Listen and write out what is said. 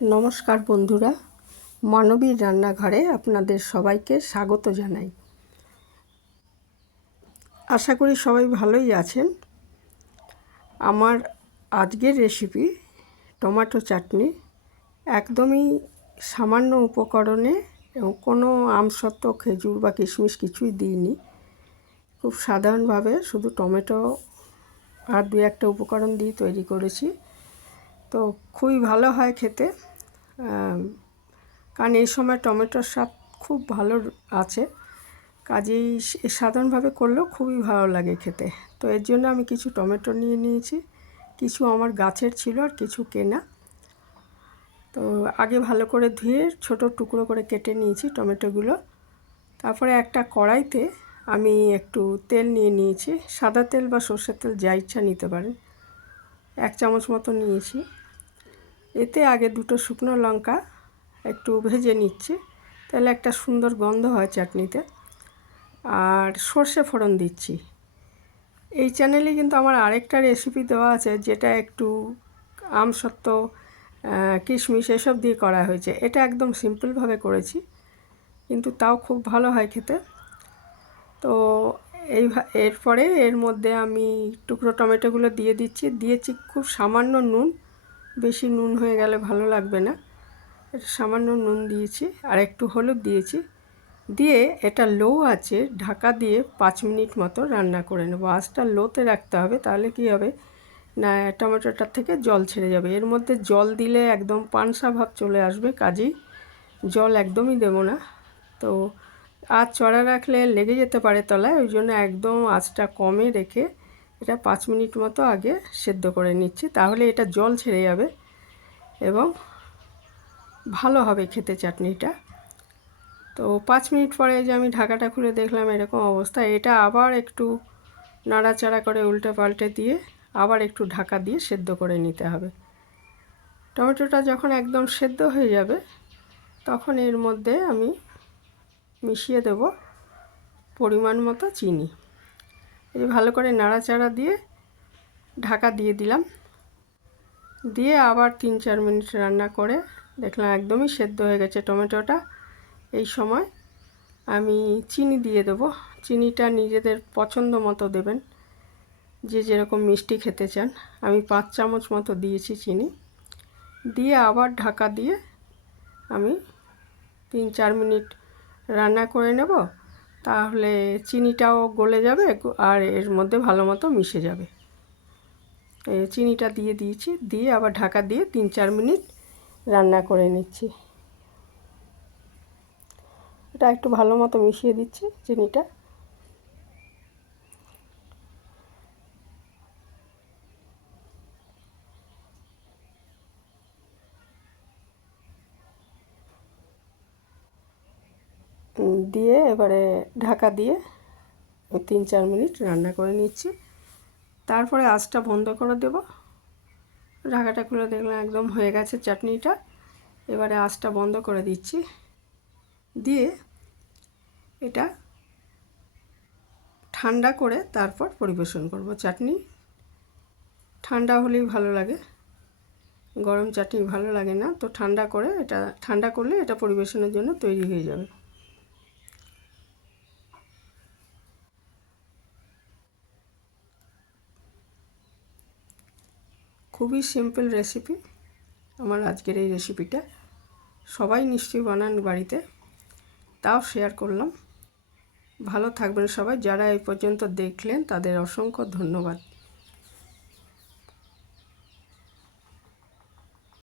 নমস্কার বন্ধুরা, মানবীর রান্নাঘরে আপনাদের সবাইকে স্বাগত জানাই। আশা করি সবাই ভালোই আছেন। আমার আজকের রেসিপি টমেটো চাটনি একদমই সামান্য উপকরণে এবং কোনো আমসত্ত্ব, খেজুর বা কিশমিশ কিছুই দিইনি। খুব সাধারণভাবে শুধু টমেটো আর দু একটা উপকরণ দিয়ে তৈরি করেছি। তো খুবই ভালো হয় খেতে। কারণ এই সময় টমেটোর স্বাদ খুব ভালো আছে। কাজেই সাধারণভাবে করলেও খুবই ভালো লাগে খেতে। তো এর জন্য আমি কিছু টমেটো নিয়ে নিয়েছি, কিছু আমার গাছের ছিল আর কিছু কেনা। তো আগে ভালো করে ধুয়ে ছোট টুকরো করে কেটে নিয়েছি টমেটোগুলো। তারপরে একটা কড়াইতে আমি একটু তেল নিয়ে নিয়েছি, সাদা তেল বা সর্ষের তেল যা ইচ্ছা নিতে পারেন। এক চামচ মতো নিয়েছি। এতে আগে দুটো শুকনো লঙ্কা একটু ভেজে নিচ্ছি, তাহলে একটা সুন্দর গন্ধ হয় চাটনিতে। আর সর্ষে ফোড়ন দিচ্ছি। এই চ্যানেলে কিন্তু আমার আরেকটা রেসিপি দেওয়া আছে, যেটা একটু আমসত্ত্ব কিশমিশ এসব দিয়ে করা হয়েছে। এটা একদম সিম্পলভাবে করেছি, কিন্তু তাও খুব ভালো হয় খেতে। তো এই এরপরে এর মধ্যে আমি টুকরো টমেটোগুলো দিয়ে দিচ্ছি। দিয়েছি খুব সামান্য নুন বেশি নুন হয়ে গেলে ভালো লাগবে না। এটা সামান্য নুন দিয়েছি, আর একটু হলুদ দিয়েছি। দিয়ে এটা লো আছে ঢাকা দিয়ে পাঁচ মিনিট মতো রান্না করে নেব। আঁচটা লোতে রাখতে হবে, তাহলে কি হবে? না টমেটোটার থেকে জল ছেড়ে যাবে। এর মধ্যে জল দিলে একদম পানসা ভাব চলে আসবে কাজেই। জল একদমই দেব না। তো আঁচ চড়া রাখলে লেগে যেতে পারে তলায়, ওই জন্য একদম আঁচটা কমে রেখে এটা পাঁচ মিনিট মতো আগে সেদ্ধ করে নিচ্ছি, তাহলে এটা জল ছেড়ে যাবে এবং ভালো হবে খেতে চাটনিটা। তো পাঁচ মিনিট পরে যে আমি ঢাকাটা খুলে দেখলাম এরকম অবস্থা, এটা আবার একটু নাড়াচাড়া করে উল্টে পাল্টে দিয়ে আবার একটু ঢাকা দিয়ে সেদ্ধ করে নিতে হবে। টমেটোটা যখন একদম সেদ্ধ হয়ে যাবে, তখন এর মধ্যে আমি মিশিয়ে দেব পরিমাণ মতো চিনি। এই ভালো করে নাড়াচাড়া দিয়ে ঢাকা দিয়ে দিলাম। দিয়ে আবার তিন চার মিনিট রান্না করে দেখলাম একদমই সেদ্ধ হয়ে গেছে টমেটোটা। এই সময় আমি চিনি দিয়ে দেবো। চিনিটা নিজেদের পছন্দ মতো দেবেন। যে যেরকম মিষ্টি খেতে চান। আমি পাঁচ চামচ মতো দিয়েছি চিনি। দিয়ে আবার ঢাকা দিয়ে আমি তিন চার মিনিট রান্না করে নেব। তাহলে চিনিটাও গলে যাবে আর এর মধ্যে ভালো মতো মিশে যাবে। চিনিটা দিয়ে দিয়েছি, দিয়ে আবার ঢাকা দিয়ে তিন চার মিনিট রান্না করে নিচ্ছি। এটা একটু ভালো মতো মিশিয়ে দিচ্ছি চিনিটা। দিয়ে এবারে ঢাকা দিয়ে তিন চার মিনিট রান্না করে নিচ্ছি। তারপরে আঁচটা বন্ধ করে দেব। ঢাকাটা খুলে দেখলাম একদম হয়ে গেছে চাটনিটা। এবারে আঁচটা বন্ধ করে দিচ্ছি। দিয়ে এটা ঠান্ডা করে তারপর পরিবেশন করব চাটনি। ঠান্ডা হলেই ভালো লাগে। গরম চাটনি ভালো লাগে না, তো ঠান্ডা করে এটা, ঠান্ডা করলে এটা পরিবেশনের জন্য তৈরি হয়ে যাবে। খুবই সিম্পল রেসিপি আমার আজকের এই রেসিপিটা সবাই নিশ্চয়ই বানান বাড়িতে। তাও শেয়ার করলাম। ভালো থাকবেন সবাই। যারা এই পর্যন্ত দেখলেন, তাদের অসংখ্য ধন্যবাদ।